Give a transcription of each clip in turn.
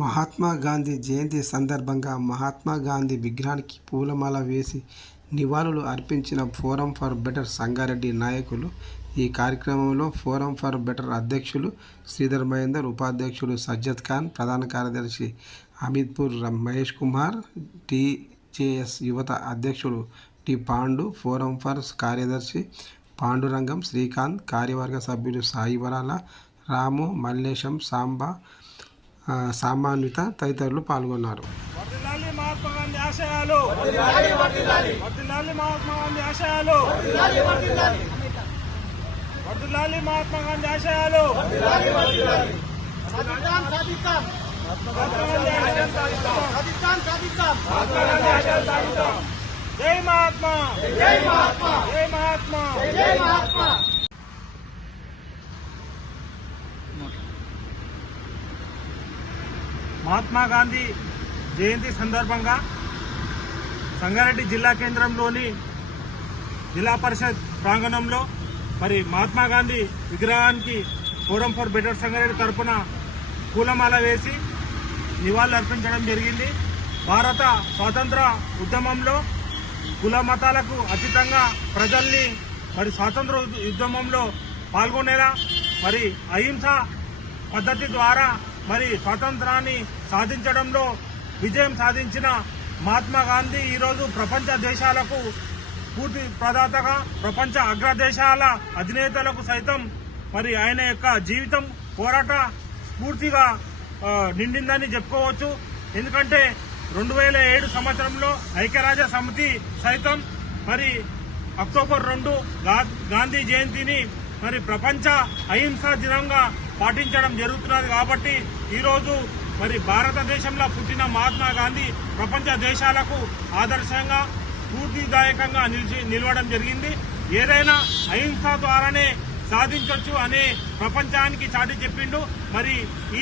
మహాత్మా గాంధీ జయంతి సందర్భంగా మహాత్మా గాంధీ విగ్రహానికి పూలమాల వేసి నివాళులు అర్పించిన ఫోరం ఫర్ బెటర్ సంగారెడ్డి నాయకులు. ఈ కార్యక్రమంలో ఫోరం ఫర్ బెటర్ అధ్యక్షులు శ్రీధర్ మహేందర్, ఉపాధ్యక్షులు సజ్జద్ ఖాన్, ప్రధాన కార్యదర్శి అమిత్పూర్ మహేష్ కుమార్, టీజేఎస్ యువత అధ్యక్షుడు టి పాండు, ఫోరం ఫర్ కార్యదర్శి పాండురంగం, శ్రీకాంత్, కార్యవర్గ సభ్యులు సాయి వరాల, రాము, మల్లేశం, సామాన్విత తదితరులు పాల్గొన్నారు. మహాత్మా గాంధీ ఆశయాలు మహాత్మా గాంధీ ఆశయాలు మహాత్మా గాంధీ ఆశయాలు జై మహాత్మా జై మహాత్మా జై మహాత్మా జై మహాత్మా. మహాత్మా గాంధీ జయంతి సందర్భంగా సంగారెడ్డి జిల్లా కేంద్రంలోని జిల్లా పరిషత్ ప్రాంగణంలో మహాత్మా గాంధీ విగ్రహానికి ఫోరం ఫర్ బెటర్ సంగారెడ్డి తరఫున పూలమాల వేసి నివాళులు అర్పించడం జరిగింది. భారత స్వాతంత్ర ఉద్యమంలో కుల మతాలకు అతీతంగా ప్రజల్ని స్వాతంత్ర ఉద్యమంలో పాల్గొనేలా అహింస పద్ధతి ద్వారా స్వాతంత్రాన్ని సాధించడంలో విజయం సాధించిన మహాత్మా గాంధీ ఈరోజు ప్రపంచ దేశాలకు స్ఫూర్తి ప్రదాతగా, ప్రపంచ అగ్రదేశాల అధినేతలకు సైతం ఆయన యొక్క జీవితం పోరాట స్ఫూర్తిగా నిండిందని చెప్పుకోవచ్చు. ఎందుకంటే 2007 సంవత్సరంలో ఐక్యరాజ్య సమితి సైతం అక్టోబర్ 2 గాంధీ జయంతిని ప్రపంచ అహింసా దినంగా పాటించడం జరుగుతున్నది. కాబట్టి ఈరోజు భారతదేశంలో పుట్టిన మహాత్మా గాంధీ ప్రపంచ దేశాలకు ఆదర్శంగా స్ఫూర్తిదాయకంగా నిలవడం జరిగింది. ఏదైనా అహింస ద్వారానే సాధించవచ్చు అనే ప్రపంచానికి చాటి చెప్పిండు.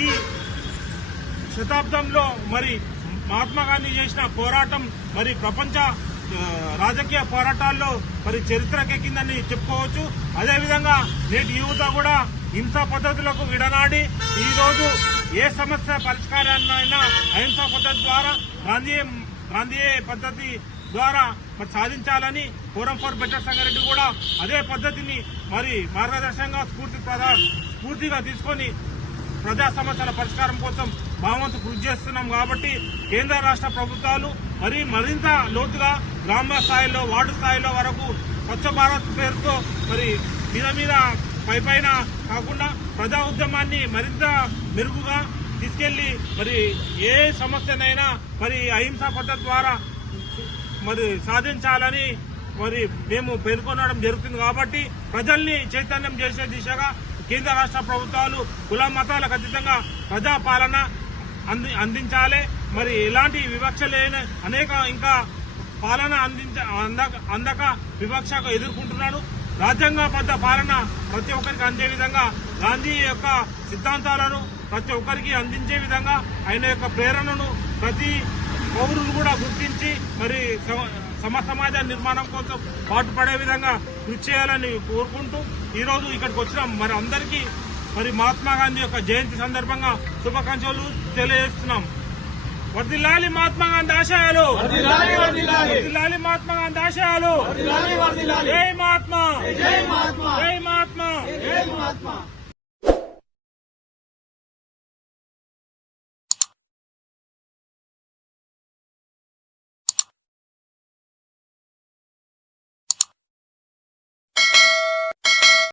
ఈ శతాబ్దంలో మహాత్మా గాంధీ చేసిన పోరాటం ప్రపంచ రాజకీయ పోరాటాల్లో చరిత్రకెక్కిందని చెప్పుకోవచ్చు. అదేవిధంగా నేటి యువత కూడా హింసా పద్ధతులకు విడనాడి ఈరోజు ఏ సమస్య పరిష్కారాన్నైనా అహింసా పద్ధతి ద్వారా గాంధీ పద్ధతి ద్వారా సాధించాలని ఫోరం ఫర్ బెటర్ సంగారెడ్డి కూడా అదే పద్ధతిని మార్గదర్శకంగా స్ఫూర్తిగా తీసుకొని ప్రజా సమస్యల పరిష్కారం కోసం భావంతు కృషి చేస్తున్నాం. కాబట్టి కేంద్ర రాష్ట్ర ప్రభుత్వాలు మరింత లోతుగా గ్రామ స్థాయిలో, వార్డు స్థాయిలో వరకు స్వచ్ఛ భారత్ పేరుతో మీద పైన కాకుండా ప్రజా ఉద్యమాన్ని మరింత మెరుగుగా తీసుకెళ్లి ఏ సమస్యనైనా అహింసా పద్ధతి ద్వారా సాధించాలని మేము పేర్కొనడం జరుగుతుంది. కాబట్టి ప్రజల్ని చైతన్యం చేసే దిశగా కేంద్ర రాష్ట్ర ప్రభుత్వాలు కుల మతాలకు అతీతంగా ప్రజా పాలన అందించాలి. ఎలాంటి వివక్ష లేని అనేక ఇంకా పాలన అందక వివక్షకు ఎదుర్కొంటున్నాడు. రాజ్యాంగబద్ధ పాలన ప్రతి ఒక్కరికి అందే విధంగా గాంధీ యొక్క సిద్ధాంతాలను ప్రతి ఒక్కరికి అందించే విధంగా ఆయన యొక్క ప్రేరణను ప్రతి పౌరులు కూడా గుర్తించి సమాజ నిర్మాణం కోసం పాటుపడే విధంగా కృషి చేయాలని కోరుకుంటూ ఈరోజు ఇక్కడికి వచ్చినాం. అందరికీ మహాత్మా గాంధీ యొక్క జయంతి సందర్భంగా శుభాకాంక్షలు తెలియజేస్తున్నాం. వర్ధిల్లాలి మహాత్మా గాంధీ ఆశయాలు, వర్ధిల్లాలి మహాత్మా గాంధీ ఆశయాలు. జై మహాత్మా, జై మహాత్మా, జై మహాత్మా, జై మహాత్మా.